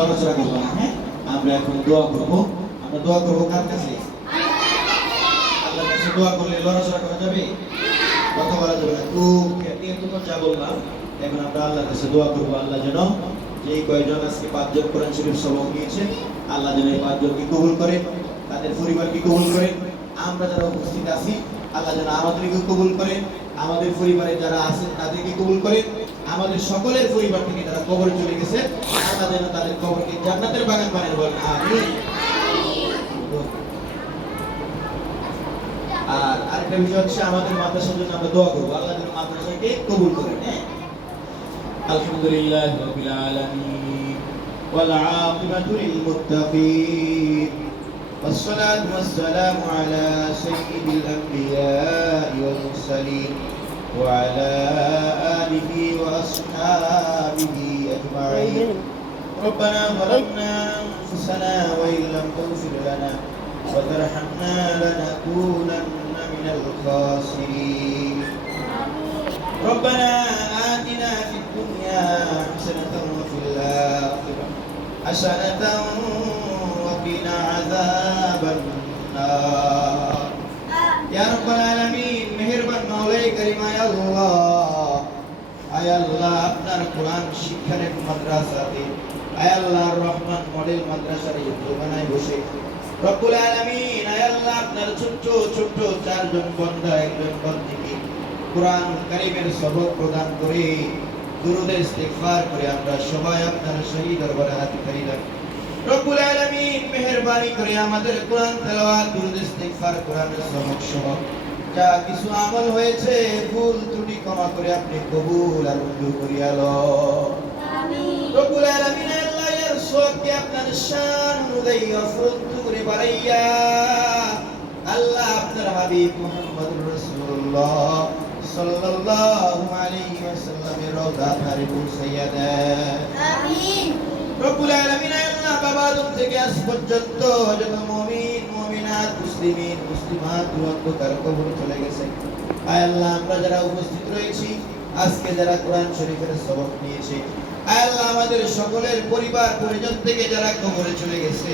লড়াচড়া করবো না। হ্যাঁ, আমরা এখন দোয়া করবো। আমরা দোয়া করবো কার কাছে? আল্লাহর কাছে। দোয়া করলে লড়াচড়া করা যাবে? কথা বলা যাবে না। এতক্ষণ যা বললাম, এখন আমরা আল্লাহর কাছে দোয়া করবো। আল্লাহ যেন যে কয়জন আজকে 5 জন কোরআন শরীফ সবক নিয়েছে, আল্লাহ যেন এই 5 জনকে কবুল করে, তাদের পরিবারকে কবুল করে। আমরা যারা উপস্থিত আছি, আল্লাহ যেন আমাদেরকে কবুল করে, আমাদের পরিবারে যারা আছেন তাদেরকে কবুল করে, আমাদের সকলের পরিবার থেকে যারা কবরে চলে গেছে, আল্লাহ যেন তাদের কবরকে জান্নাতের বাগান বানিয়ে বলেন আমিন। আর আরেকটা বিষয় হচ্ছে, আমাদের মাদ্রাসার জন্য আমরা দোয়া করবো, আল্লাহ যেন মাদ্রাসাকে কবুল করেন। হ্যাঁ, আলহামদুলিল্লাহি রাব্বিল আলামিন ওয়াল আকিবাতু লিল মুত্তাকিন والصلاة والسلام على سيد الأنبياء والمرسلين وعلى آله وأصحابه أجمعين. ربنا ظلمنا أنفسنا وإن لم تغفر لنا وترحمنا لنكونن من الخاسرين. ربنا آتنا في الدنيا حسنة وفي الآخرة حسنة وقنا عذاب النار. يا رب العالمين মেহেরবান মাওলাই করিম আয় আল্লাহ আপনার কোরআন শিক্ষার এক মাদ্রাসাতে আয় আল্লাহ রহমান মডেল মাদ্রাসার বানায় বসে রব্বুল আলামিন আয় আল্লাহ আপনার ছোট ছোট 4 জন বান্দা একজন বান্দিকে কোরআন কারীমের সবক প্রদান করে দুরূদ ইস্তিগফার করে আমরা সবাই আপনার শহীদ দরবারে হাত করিলাম। রব্বুল আলামিন মেহেরবানি করে আমাদের কোরআন তেলাওয়াত দুরূদ ইস্তিগফার কোরআনের সবক সহ যা কিছু আমল হয়েছে ভুল ত্রুটি ক্ষমা করে আপনি কবুল আর মঞ্জুর করিয়া লন আমিন। রব্বুল আলামিন আল্লাহ এর সবকে আপনার শান অনুযায়ী অফরন্ত করে বাড়াইয়া আল্লাহ আপনার হাবিব মুহাম্মদুর রাসূলুল্লাহ সাল্লাল্লাহু আলাইহি ওয়াসাল্লামের রওজা পারে পৌঁছাইয়া দেন আমিন। রব্বুল আলামিন আল্লাহ বাবা আদম থেকে আজ পর্যন্ত যত মুমিন মুমিনাত মুসলিমিন মুসলিমাত অন্ধকার কবরে চলে গেছে, আয় আল্লাহ আমরা যারা উপস্থিত রয়েছি আজকে যারা কোরআন শরীফের সবক নিয়েছি, আয় আল্লাহ আমাদের সকলের পরিবার পরিজন থেকে যারা কবরে চলে গেছে,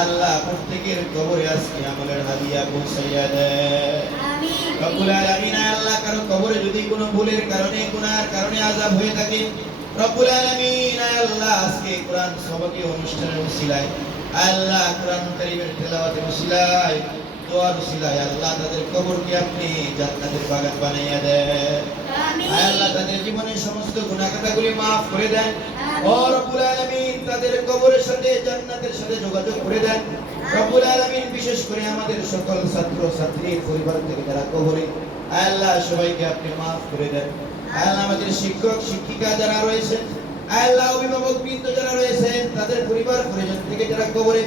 আল্লাহ প্রত্যেকের কবরে আজকে আমলের হাদিয়া পৌঁছাইয়া দেন আমিন। রব্বুল আলামিন আল্লাহ কারো কবরে যদি কোনো ভুলের কারণে গুনার কারণে আযাব হয়ে থাকে, রব্বুল আলামিন আল্লাহ আজকে কোরআন সবকে অনুষ্ঠানের উসিলায় আল্লাহ কোরআন কারীমের তেলাওয়াতের উসিলায় দোয়ার উসিলায় আল্লাহ তাদের কবরকে আপনি জান্নাতের বাগান বানাইয়া দেন আমিন। আল্লাহ তাদের জীবনের সমস্ত গুনাহ খাতাগুলি maaf করে দেন ও রব্বুল আলামিন, তাদের কবরের সাথে জান্নাতের সাথে যোগাযোগ করে দেন রব্বুল আলামিন। বিশেষ করে আমাদের সকল ছাত্র ছাত্রীর পরিবার থেকে যারা কবরে, আল্লাহ সবাইকে আপনি maaf করে দেন। আল্লাহ আমাদের শিক্ষক শিক্ষিকা যারা রয়েছে, আল্লাহ অভিভাবক বৃন্দ যারা রয়েছে, তাদের পরিবার পরিজন থেকে যারা কবরে,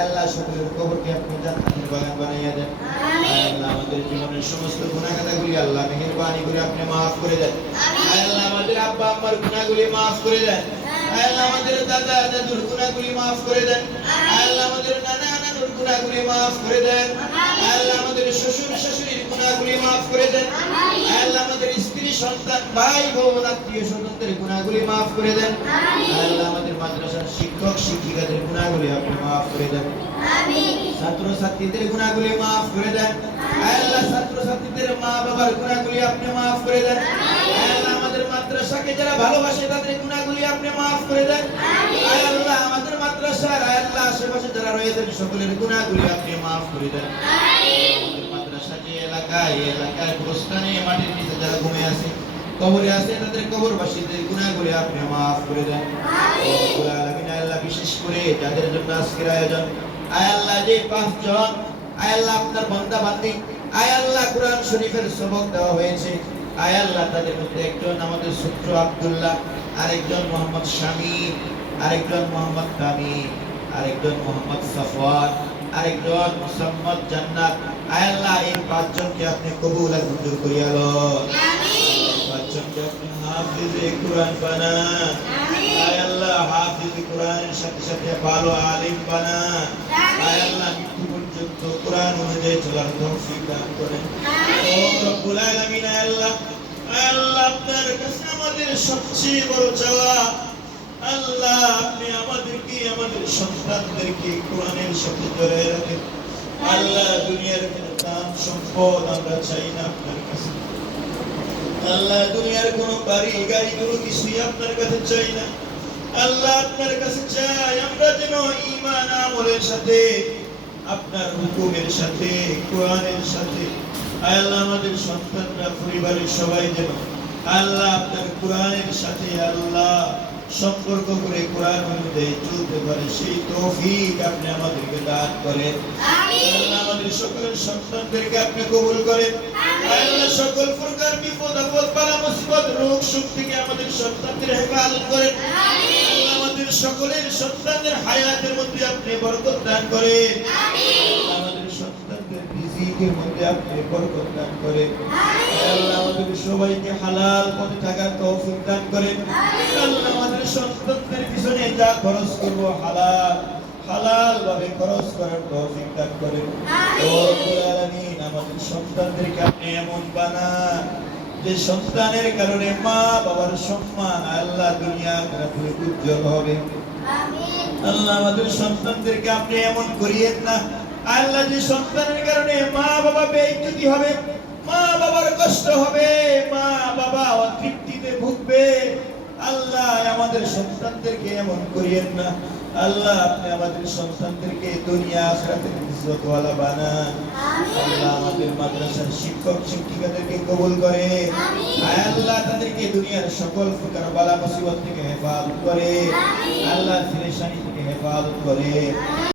আল্লাহ সকলের কবরকে আপনি জান্নাতের বাগান বানাইয়া দেন আমিন। আল্লাহ আমাদের জীবনের সমস্ত গুনাহ খাতাগুলি আল্লাহ মেহেরবানি করে আপনি maaf করে দেন আমিন। আল্লাহ আমাদের আব্বা আম্মার গুনাহগুলি maaf করে দেন আমিন। আল্লাহ আমাদের দাদা দাদুর গুনাহগুলি maaf করে দেন আমিন। আল্লাহ আমাদের নানা নানুর গুনাহগুলি maaf করে দেন আমিন। আল্লাহ আমাদের শ্বশুর শাশুড়ির গুনাহগুলি maaf করে দেন আমিন। আল্লাহ আমাদের স্ত্রী সন্তান ভাই বোন আত্মীয় স্বজনদের গুনাহগুলি maaf করে দেন আমিন। আল্লাহ আমাদের মাদ্রাসার শিক্ষক শিক্ষিকাদের গুনাহগুলি আপনি maaf করে দেন আমিন। ছাত্র ছাত্রীদের গুনাহগুলি maaf করে দেন আল্লাহ। ছাত্র ছাত্রীদের মা বাবার গুনাহগুলি আপনি maaf করে দেন আল্লাহ। আমাদের মাদ্রাসাকে যারা ভালোবাসে তাদের গুনাহগুলি আপনি maaf করে দেন আল্লাহ। আমাদের মাদ্রাসার আল্লাহ আশেপাশে যারা রয়েছেন সকলের গুনাহগুলি আপনি maaf করে দেন আমিন। আমাদের মাদ্রাসা যে এলাকায় প্রস্থানে মাটির নিচে যারা ঘুমিয়ে আছে কবরে আছে, তাদের কবরবাসীদের গুনাহগুলি আপনি maaf করে দেন আমিন। রব্বুল আলামিন আল্লাহ বিশেষ করে যাদের জন্য আজকের আয়োজন, আয় আল্লাহ যে 5 জন আয় আল্লাহ আপনার বান্দা বান্দি আয় আল্লাহ কোরআন শরীফের সবক দেওয়া হয়েছে, আয় আল্লাহ তাদের মধ্যে একজন আমাদের ছোট্ট আব্দুল্লাহ, আরেকজন মোহাম্মদ শামীম, আরেকজন মোহাম্মদ তামিম, আরেকজন মোহাম্মদ সাফওয়ান, আরেকজন মুসাম্মদ জান্নাত, আয় আল্লাহ এই 5 জনকে আপনি কবুল আর মঞ্জুর করিয়া লন আমিন। 5 জনকে আপনি হাফিজে কোরআন বানান আমিন। আয় আল্লাহ হাফিজে কোরআনের সাথে সাথে ভালো আলিম বানান আয় আল্লাহ। মৃত্যু পর্যন্ত কোরআন অনুযায়ী চলার তৌফিক দান করেন ও রব্বুল আলামিন। আয় আল্লাহ আপনার কাছে আমাদের সবচেয়ে বড় চাওয়া, আল্লাহ আপনি আমাদেরকে আমাদের সন্তানদেরকে কোরআনের সাথে জড়িয়ে রাখেন। আল্লাহ দুনিয়ার কোন দান সম্পদ আমরা চাই না আপনার কাছে। আল্লাহ দুনিয়ার কোন বাড়ি গাড়ি কোনো কিছুই আপনার কাছে চাই না। আল্লাহ আপনার কাছে চাই আমরা যেন ঈমান আমলের সাথে আপনার হুকুমের সাথে কোরআনের সাথে আল্লাহ আমাদের সন্তানরা পরিবারের সবাই যেন আল্লাহ আপনার কোরআনের সাথে আল্লাহ সম্পর্ক করে কোরআন অনুযায়ী চলতে পারে সেই তৌফিক আপনি আমাদেরকে দান করেন। আল্লাহ আমাদের সকলের সন্তানদেরকে আপনি কবুল করেন। আল্লাহ সকল প্রকার বিপদ আপদ বালা মুসিবত রোগ শোক থেকে আমাদের সন্তানদের হেফাজত করেন। আল্লাহ আমাদের সকলের সন্তানদের হায়াতের মধ্যে আপনি বরকত দান করেন। আল্লাহ আমাদের সন্তানদের রিজিকের মধ্যে আপনি বরকত দান করেন। আল্লাহ আমাদের সবাইকে হালাল পথে থাকার তৌফিক দান করেন। আল্লাহ আমাদের সন্তানদের পিছনে যা খরচ করব হালাল হালাল ভাবে খরচ করার তৌফিক দান করেন। ও রব্বুল আলামিন আমাদের সন্তানদেরকে আপনি এমন বানান যে সন্তানের কারণে মা বাবার সম্মান আল্লাহ দুনিয়া আখিরাতে উজ্জ্বল হবে। আমিন। আল্লাহ আমাদের সন্তানদেরকে আপনি এমন করিয়েন না আল্লাহ যে সন্তানের কারণে মা বাবা বেইজ্জতি হবে, মা বাবার কষ্ট হবে, মা বাবা অতৃপ্তিতে ভুগবে। আল্লাহ আমাদের সন্তানদেরকে এমন করিয়েন না। আল্লাহ আপনি আমাদের সন্তানদেরকে দুনিয়া আখিরাতে ইজ্জতওয়ালা বানান। আল্লাহ আমাদের মাদ্রাসার শিক্ষক শিক্ষিকাদেরকে কবুল করে। আল্লাহ তাদেরকে দুনিয়ার সকল প্রকার বালা মুসিবত থেকে হেফাজত করে। আল্লাহ ফিরেশানি থেকে হেফাজত করে।